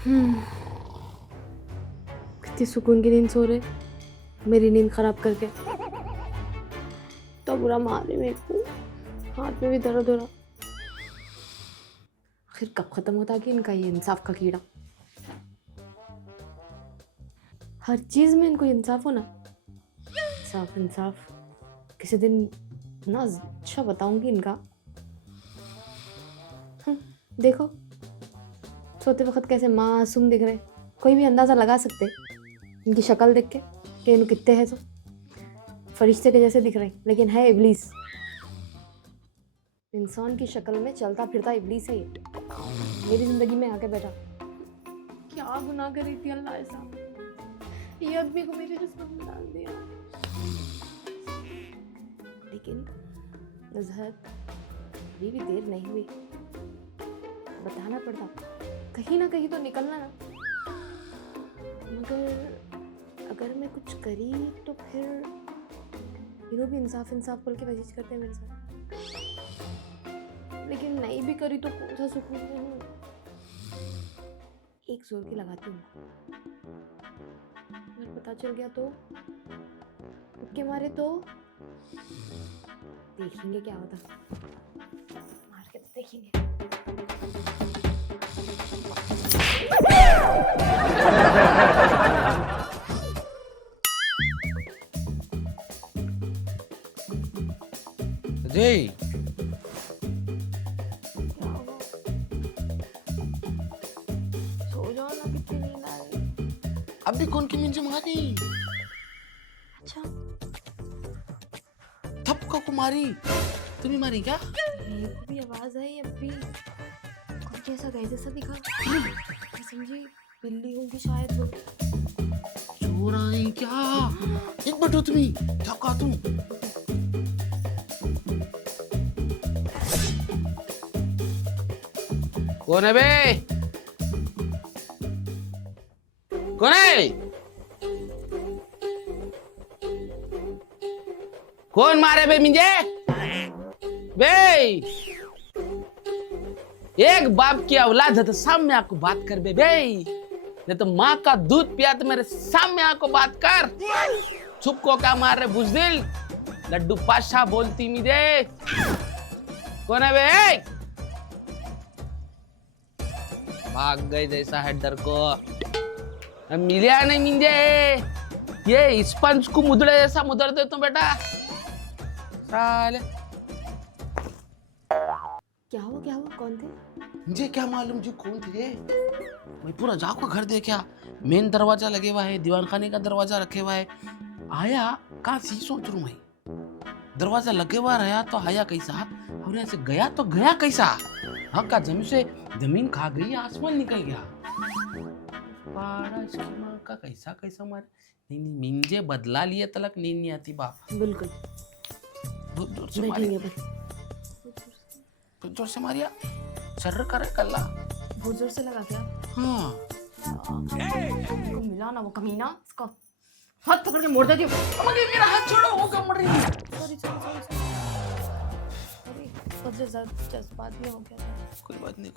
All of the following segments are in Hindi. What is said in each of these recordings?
कितनी सुकून की नींद सो रहे, मेरी नींद खराब करके। तो बुरा मारे मेरे को, हाथ में भी दर्द हो रहा। आखिर कब खत्म होता कि इनका ये इंसाफ का कीड़ा। हर चीज में इनको इंसाफ होना। इंसाफ इंसाफ, किसी दिन ना अच्छा बताऊंगी इनका। देखो सोते वक्त कैसे मासूम दिख रहे, कोई भी अंदाजा लगा सकते इनकी शक्ल देख के कि इन्हें कितने हैं। तो फरिश्ते के जैसे दिख रहे, लेकिन है इब्लीस। इंसान की शक्ल में चलता फिरता इब्लीस है ये। मेरी जिंदगी में आके बैठा। क्या गुनाह करी थी अल्लाह ऐसा, ये आदमी को मेरे किस्मत में डाल दिया। लेकिन नुज़हत, अभी भी देर नहीं हुई, बताना पड़ता। कहीं ना कहीं तो निकलना ना। मगर अगर मैं कुछ करी तो फिर इन्हों भी इंसाफ इंसाफ बोल के वजीज करते हैं मेरे साथ। लेकिन नहीं भी करी तो कौन सा सुकून में हूँ। एक जोर की लगाती हूँ, अगर पता चल गया तो के मारे तो देखेंगे क्या होता। मार के तो देखेंगे। अजय, सो जाओ ना, कितनी नींद आ रही। अभी कौन की मिंज मारी? अच्छा, थपका को मारी? तुम्ही मारी क्या? मेरे को भी आवाज आई अभी, कुछ ऐसा गाय जैसा दिखा। मैं समझी बिल्ली होगी शायद वो। चोर आई क्या? एक बैठो तुम्ही, क्या कहा तुम? कौन है बे? कौन है? कौन मारे बे मिंजे? बे एक बाप की औलाद है तो सामने आको बात कर बे। नहीं तो माँ का दूध पिया तो मेरे सामने आको बात कर। चुप को क्या मार रहे बुजदिल? लड्डू पाशा बोलती मुझे। कौन है बे? भाग गए जैसा है डर को। मिलिया नहीं मिंजे, ये स्पंज को मुदड़े जैसा मुदड़ दे तुम बेटा। साले क्या हुआ, कौन थे? मुझे क्या मालूम जो कौन थे। मैं पूरा जाको घर देखा, मेन दरवाजा लगे हुआ है, दीवान खाने का दरवाजा रखे हुआ है। आया कहाँ सी सोच रू मैं, दरवाजा लगे हुआ रहा तो आया कैसा, और ऐसे गया तो गया कैसा। हाँ का जमीन से जमीन खा गई, आसमान निकल गया। पाड़ा इसकी माँ का कैसा कैसा मारे। नहीं मिंजे बदला लिए तलक नींद नहीं आती बाप। बिल्कुल बहुत जोर से मारिया, बहुत जोर से मारिया। सर्र करे कल्ला, बहुत जोर से लगा क्या? हाँ को मिला ना वो कमीना, इसका हाथ पकड़ के मोड़ देती हूँ। मगर मेरा हाथ छोड़ो, वो कम मर रही है। सॉरी सबसे ज्यादा जज्बात में हो गया था। कोई बात नहीं।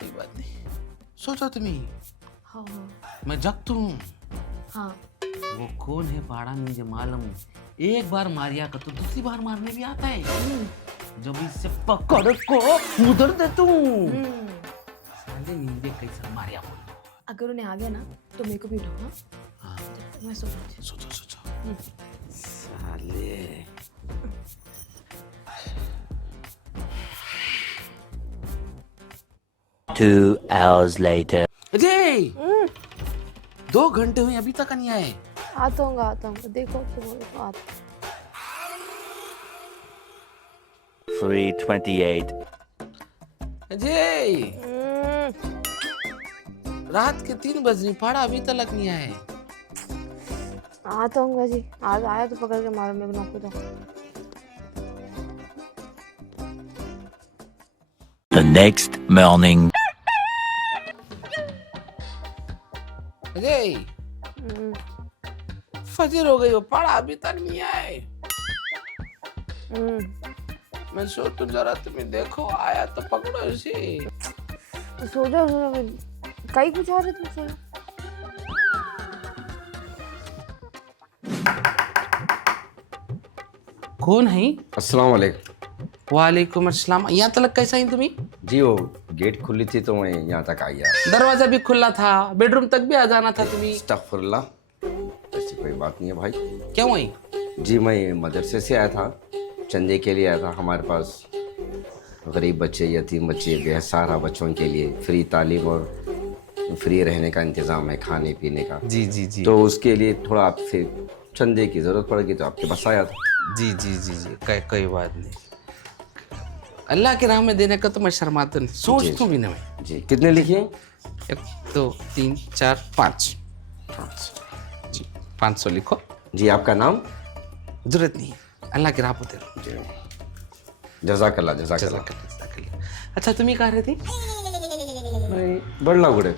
सोचो तुम्ही, हाँ मैं जगतू हूँ। हाँ, वो कौन है पाड़ा मुझे मालूम। एक बार मारिया का तो दूसरी बार मारने भी आता है। जब इससे पकड़ को उधर दे तू। साले नींदे कैसा मारिया बोल। अगर उन्हें आ गया ना तो मेरे को भी उठाओ। हाँ मैं सोचो। साले Two hours later. अजय, 2 घंटे हुए अभी तक नहीं आए। आता हूँ देखो तुम आता। 3:28. अजय, रात के 3 बजे पाड़ा अभी तक नहीं आए। आता हूँ जी, आज आया तो पकड़ के मारो मेरे को नौकरी तो। The next morning. अजय, फजर हो गई, वो पाड़ा अभी तक नहीं आए। मैं सोचू जरा तुम्हें देखो, आया तो पकड़ो इसे। तो सो जाओ, कहीं कुछ आ रहे तुम सो जाओ। कोण आहे? अस्सलाम वालेकुम। वालेकुम अस्सलाम। यहाँ तक कैसा है तुम्ही? जी वो गेट खुली थी तो मैं यहाँ तक आ गया। दरवाजा भी खुला था, बेडरूम तक भी आ जाना था तुम्ही। अस्तगफुरुल्लाह, ऐसी कोई बात नहीं है भाई। क्यों आई? जी मैं मदरसे से आया था, चंदे के लिए आया था। हमारे पास गरीब बच्चे, यतीम बच्चे, बेसहारा बच्चों के लिए फ्री तालीम और फ्री रहने का इंतज़ाम है, खाने पीने का। जी जी जी तो उसके लिए थोड़ा आपसे चंदे की ज़रूरत पड़ेगी तो आपके पास आया था। जी जी जी जी कोई बात नहीं। अल्लाह की राह में देने का तो मैं शर्माता नहीं, सोचता भी नहीं मैं। जी कितने लिखे? 1 2 3 4 5 जी 500 लिखो। जी आपका नाम? जरूरत नहीं है, अल्लाह की राह पे दे रहा जी जज़ाकल्लाह जज़ाकल्लाह। हूँ। अच्छा तुम्ही कहाँ रहती? मैं बड़ला गुड़े।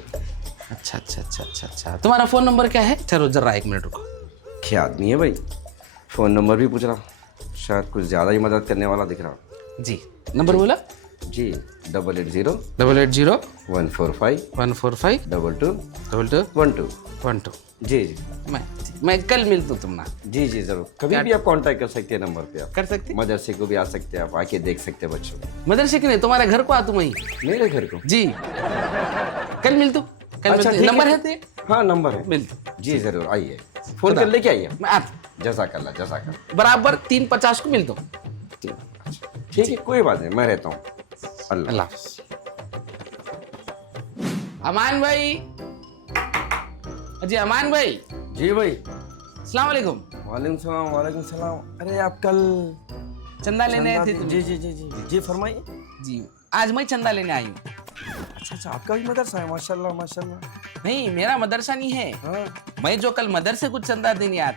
अच्छा अच्छा अच्छा अच्छा अच्छा तुम्हारा फ़ोन नंबर क्या है? चलो जरा 1 मिनट रुको। क्या आदमी है भाई, फ़ोन नंबर भी पूछ रहा, शायद कुछ ज़्यादा ही मदद करने वाला दिख रहा। जी नंबर बोला? जी 880 880 145 145 22 22 12। 12। जी जी मैं कल मिलता हूँ तुम ना। जी जी ज़रूर, कभी भी आप कांटेक्ट कर सकते हैं नंबर पे। आप कर सकते? मदरसे को भी आ सकते हैं, आप आके देख सकते हैं बच्चों को। मदरसे के नहीं, तुम्हारे घर को आ तुम ही। मेरे घर को? जी कल मिलता हूँ। कल अच्छा, ठीक है। नंबर है ते? हाँ नंबर है। मिलता जी ज़रूर आइए, फ़ोन कर लेके आइए। मैं आता जज़ाकल्लाह जज़ाकल्लाह। बराबर 3:50 को मिलता हूँ। ठीक है कोई बात नहीं, मैं रहता हूँ। अल्लाह। अल्लाह हाफ़िज़। अमान भाई, जी अमान भाई। जी भाई। अस्सलाम वालेकुम। वालेकुम सलाम वालेकुम सलाम। अरे आप कल चंदा लेने आए थे तुम? जी जी जी जी जी फरमाइए। जी आज मैं चंदा लेने आई हूँ। अच्छा अच्छा, आपका भी मदरसा है? माशाल्लाह माशाल्लाह। नहीं मेरा मदरसा नहीं है, हाँ मैं जो कल मदरसे को चंदा देने आया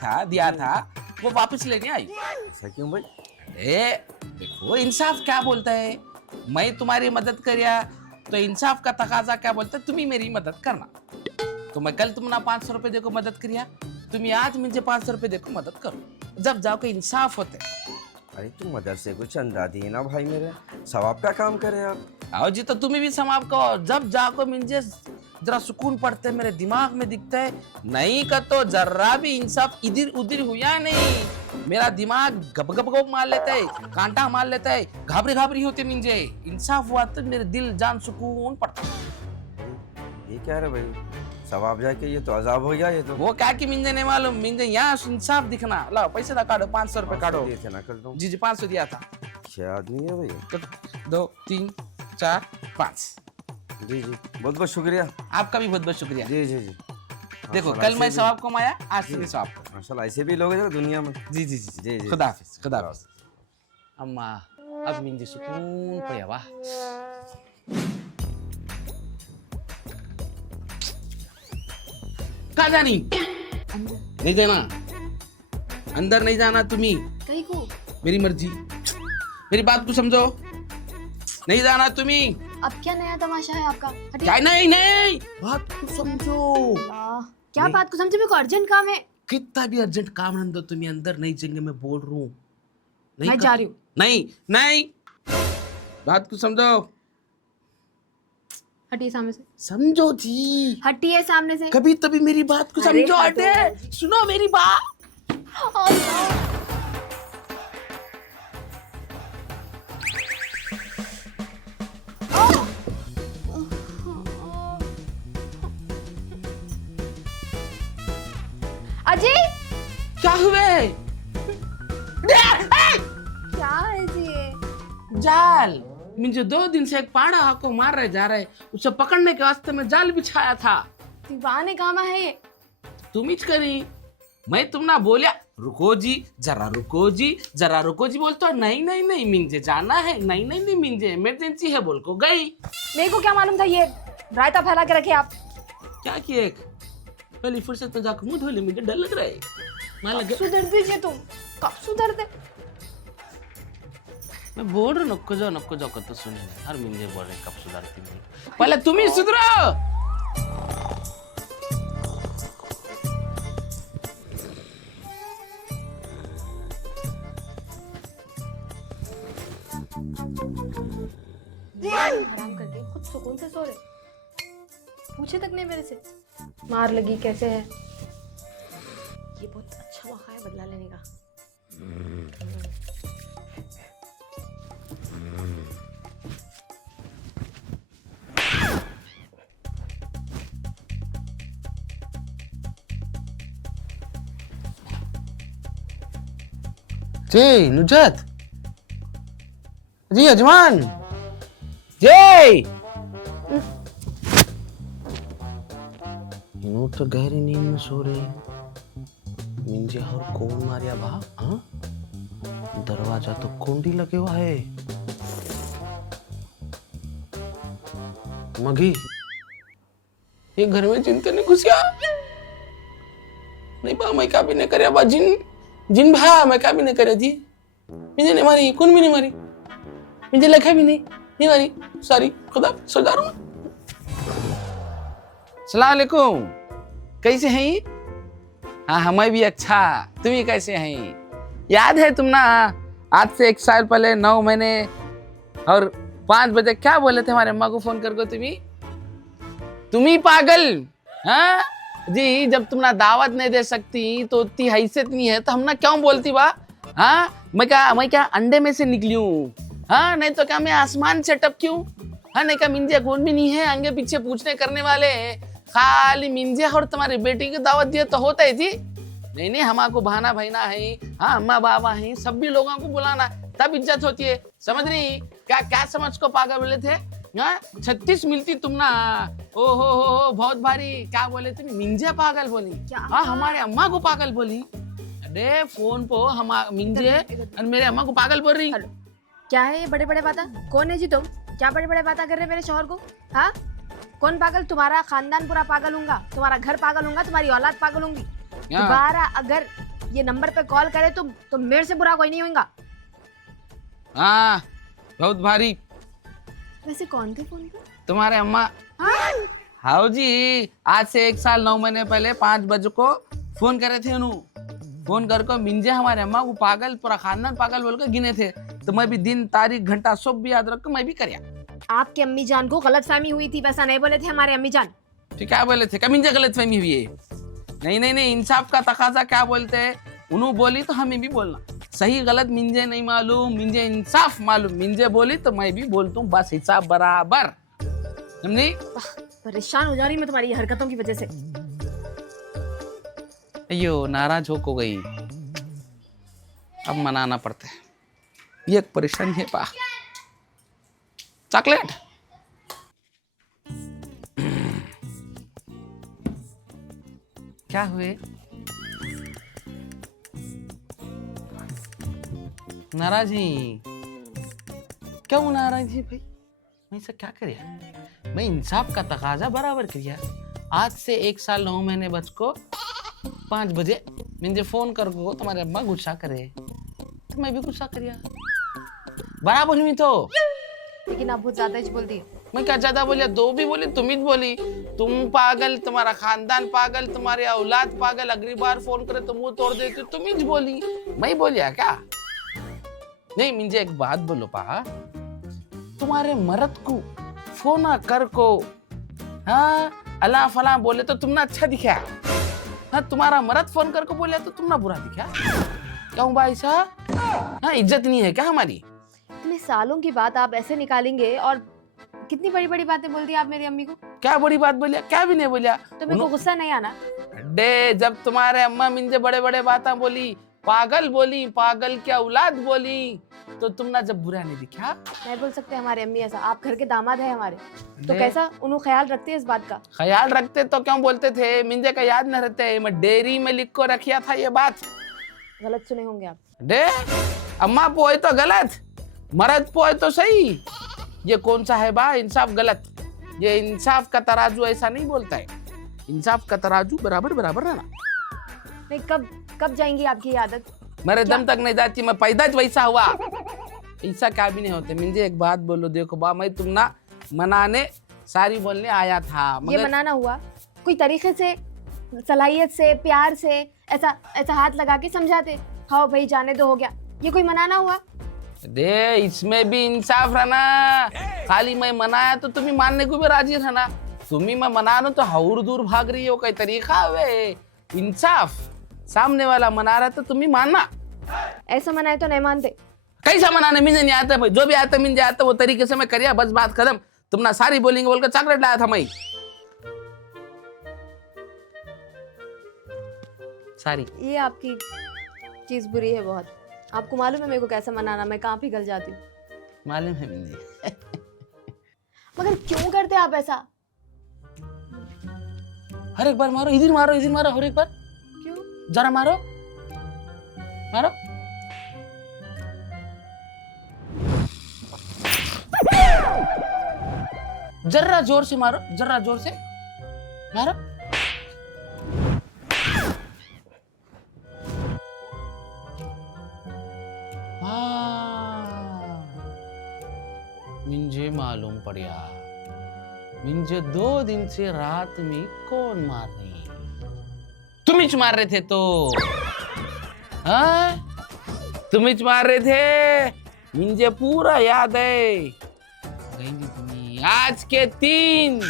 था वो वापस लेने आई। ऐसा क्यों भाई? अरे देखो इंसाफ क्या बोलता है, मैं तुम्हारी मदद करिया तो इंसाफ का तकाजा क्या बोलता है, तुम ही मेरी मदद करना। तो मैं कल तुमने 500 रुपए देखो मदद करिया, तुम आज मुझे 500 रुपए देखो मदद करो, जब जाओ के इंसाफ होते। अरे तुम मदरसे को चंदा दिए ना भाई, मेरे सवाब का काम करे आप। आओ जी तो तुम्हें भी समाप को, जब जाको मुझे जरा सुकून पड़ते मेरे दिमाग में दिखता है। नहीं का तो जरा भी इंसाफ इधर उधर हुआ नहीं, मेरा दिमाग गप गप गप मार लेता है, कांटा मार लेता है, घाबरी घाबरी होते मुझे। इंसाफ हुआ तो मेरे दिल जान सुकून पड़ता। ये क्या है भाई, सवाब जाके ये तो अजाब हो गया। ये तो वो क्या कि मुझे नहीं मालूम, मुझे यहाँ इंसाफ दिखना। लाओ पैसे दा काटो, 500 रुपए काटो। दिए थे ना कर दूं। जी जी 500 दिया था। क्या आदमी है भाई। तो 2 3 4 5। जी जी बहुत बहुत शुक्रिया। आपका भी बहुत बहुत शुक्रिया। जी जी जी। देखो माशाल्लाह, कल मैं ऐसे सवाब कमाया, आज से भी सवाब। भी माशाल्लाह ऐसे भी लोग हैं दुनिया में। जी जी जी जी जी खुदा हाफिज खुदा हाफिज। अम्मा अब मुझे सुकून पड़ा। वाह कहाँ जानी? नहीं जाना, अंदर नहीं जाना तुम्ही। कहीं को मेरी मर्जी, मेरी बात को समझो। नहीं जाना तुम्ही। अब क्या नया तमाशा है आपका? हटिए। क्या नहीं नहीं, बात को समझो। क्या नहीं। बात को समझे, मेरे को अर्जेंट काम है। कितना भी अर्जेंट काम न दो, तुम्हें अंदर नहीं जाएंगे, मैं बोल रहा हूँ। नहीं मैं कर- जा रही हूँ। नहीं नहीं, बात को समझो। हटिए सामने से, समझो जी, हटिए सामने से। कभी तभी मेरी बात को अरे समझो। हटो। हटे सुनो मेरी बात। अजय क्या हुए? क्या है जी? जाल मुझे 2 दिन से एक पाड़ा को मार रहे जा रहे, उसे पकड़ने के वास्ते मैं जाल बिछाया था। दीवाने काम है ये। तुम ही करी, मैं तुम ना बोलिया रुको जी जरा रुको जी जरा रुको जी, बोलते नहीं नहीं नहीं मिंजे जाना है, नहीं नहीं नहीं मिंजे इमरजेंसी है बोल को गई। मेरे को क्या मालूम था ये रायता फैला के रखे आप। क्या किए? पहली फुर्सत में जाकर मुंह धो ले, मुझे डर लग रहा है। मां लगे सुधर दीजिए तुम, कब सुधरते? मैं बोल रहा नको जो तो सुने हर मिंजे बोल रहे कब सुधरती नहीं, पहले तुम ही सुधरो। आराम करके खुद सुकून से सो रहे, पूछे तक नहीं मेरे से। मार लगी कैसे है? ये बहुत अच्छा मौका है बदला लेने का। जय नुजत जी यजमान जय इन्हों तो गहरी नींद में सो रही मिंजे और कौन मारिया बा हाँ दरवाजा तो कुंडी लगे हुआ है मगी ये घर में चिंता नहीं घुसिया नहीं बा मैं क्या भी नहीं करे बा जिन जिन भा मैं क्या भी नहीं करे जी मुझे नहीं मारी कौन भी नहीं मारी मुझे लिखा भी नहीं मारी सॉरी खुदा सुधारो सलाम अलैकुम कैसे हैं हाँ हमें भी अच्छा तुम ही कैसे हैं याद है तुम ना आज से 1 साल पहले 9 महीने और 5 बजे क्या बोले थे हमारे अम्मा को फोन करके तुम ही पागल हाँ जी जब तुम ना दावत नहीं दे सकती तो उतनी हैसियत नहीं है तो हम ना क्यों बोलती बा हाँ मैं क्या अंडे में से निकली हूँ हाँ नहीं तो क्या मैं आसमान से टपकी हूँ हाँ नहीं क्या मिंजे कौन भी नहीं है आगे पीछे पूछने करने वाले खाली मिंजे और तुम्हारी बेटी की दावत दिए तो होता है जी नहीं हमारे बहाना भैना है हाँ अम्मा बाबा है सब भी लोगों को बुलाना तब इज्जत होती है समझ रही क्या समझ को पागल बोले थे हाँ 36 मिलती तुम ना ओ हो बहुत भारी क्या बोले तुम मिंजे पागल बोली हाँ हमारे अम्मा को पागल बोली अरे फोन पे हम मिंजे और मेरे अम्मा को पागल बोल रही क्या है ये बड़े बड़े बातें कौन है जी तुम क्या बड़े बड़े बातें कर रहे हैं मेरे शौहर को हाँ कौन पागल तुम्हारा खानदान पूरा पागल होगा तुम्हारा घर पागल होगा तुम्हारी औलाद पागल होंगी दोबारा अगर ये नंबर पे कॉल करे तो मेरे से बुरा कोई नहीं होगा हाँ बहुत भारी वैसे कौन थे फोन पे तुम्हारे अम्मा हाँ जी आज से 1 साल 9 महीने पहले 5 बजे को फोन करे थे उन्होंने फोन करके मिंजे हमारे अम्मा को पागल पूरा खानदान पागल बोल के गिने थे तो मैं भी दिन तारीख घंटा सब भी याद रख के मैं भी करया आपके अम्मी जान को गलतफहमी हुई थी वैसा नहीं बोले थे हमारे अम्मी जान तो क्या बोले थे क्या मिंजे गलतफहमी हुई है नहीं इंसाफ का तकाजा क्या बोलते हैं उन्होंने बोली तो हमें भी बोलना सही गलत मिंजे नहीं मालूम मिंजे इंसाफ मालूम मिंजे बोली तो मैं भी बोलता हूँ बस हिसाब बराबर समझी परेशान हो जा रही मैं तुम्हारी हरकतों की वजह से अयो नाराज हो गई अब मनाना पड़ता है ये एक परेशानी है पा चॉकलेट क्या हुए नाराज ही क्यों नाराज ही भाई मैं इसे क्या करिया मैं इंसाफ का तकाजा बराबर किया आज से 1 साल 9 महीने बच को 5 बजे मुझे फोन कर को तुम्हारे अम्मा गुस्सा करे तो मैं भी गुस्सा करिया बराबर हुई तो लेकिन आप बहुत ज्यादा ही बोल दिए मैं क्या ज्यादा बोलिया 2 भी बोली तुम ही बोली तुम पागल तुम्हारा खानदान पागल तुम्हारी औलाद पागल अगली बार फोन करे तो मुंह तोड़ देती तुम ही बोली मैं बोलिया क्या नहीं मुझे एक बात बोलो पा तुम्हारे मर्द को फोन कर को हाँ अल्लाह फला बोले तो तुमने अच्छा दिखा हाँ तुम्हारा मर्द फोन करके बोले तो तुमने बुरा दिखा क्यों भाई साहब हाँ इज्जत नहीं है क्या हमारी इतने सालों की बात आप ऐसे निकालेंगे और कितनी बड़ी बड़ी बातें बोल दी आप मेरी अम्मी को क्या बड़ी बात बोलिया क्या भी नहीं बोलिया तो मेरे को गुस्सा नहीं आना डे जब तुम्हारे अम्मा मुझे बड़े बड़े बातें बोली पागल क्या औलाद बोली तो तुमने जब बुरा नहीं दिखा नहीं बोल सकते हमारे अम्मी ऐसा आप घर के दामाद है हमारे तो कैसा उन्होंने ख्याल रखते हैं इस बात का ख्याल रखते तो क्यों बोलते थे मिंजे का याद न रहते मैं डेयरी में लिख को रखिया था ये बात गलत सुने होंगे आप डे अम्मा पोए तो गलत मर्द पोए तो सही ये कौन सा है बा इंसाफ गलत ये इंसाफ का तराजू ऐसा नहीं बोलता है इंसाफ का तराजू बराबर बराबर रहना नहीं कब जाएंगी आपकी आदत मेरे दम तक नहीं जाती मैं पैदा वैसा हुआ ऐसा क्या भी नहीं होते मुझे एक बात बोलो देखो बा मैं तुम ना मनाने सारी बोलने आया था ये मनाना हुआ कोई तरीके से सलाहियत से प्यार से ऐसा हाथ लगा के समझाते हाँ भाई जाने दो हो गया ये कोई मनाना हुआ दे इसमें भी इंसाफ रहना खाली मैं मनाया तो तुम्हें मानने को भी राजी रहना तुम्हें मैं मनाना तो हौर दूर भाग रही हो कोई तरीका वे इंसाफ सामने वाला मना रहा तो तुम्हें मानना ऐसा मनाए तो नहीं मानते कैसा मनाने मुझे नहीं आता भाई जो भी आता मुझे आता वो तरीके से मैं करिया बस बात खत्म तुम ना सारी बोलेंगे बोलकर चॉकलेट लाया था मैं सारी ये आपकी चीज बुरी है बहुत आपको मालूम है मेरे को कैसे मनाना, मैं कहाँ पिघल जाती हूँ। मालूम है मुझे। मगर क्यों करते आप ऐसा? हर एक बार मारो, इधर मारो, इधर मारो, हर एक बार। क्यों? जरा मारो, मारो। जरा जोर से मारो, जरा जोर से मारो। मुझे मालूम पड़ा, मुझे 2 दिन से रात में कौन मार रही? तुम ही मार रहे थे तो, हाँ? तुम ही मार रहे थे, मुझे पूरा याद है। गई तुम्हें आज के 3,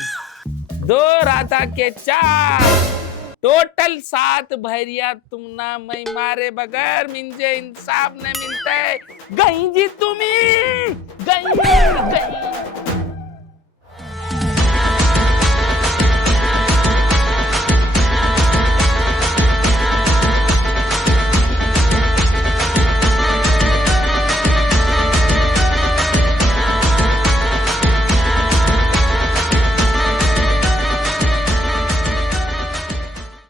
2 राता के 4, टोटल 7 भैरिया तुम ना मैं मारे बगैर मुझे इंसाफ नहीं मिलता है। गई जी तुम्हें, गई।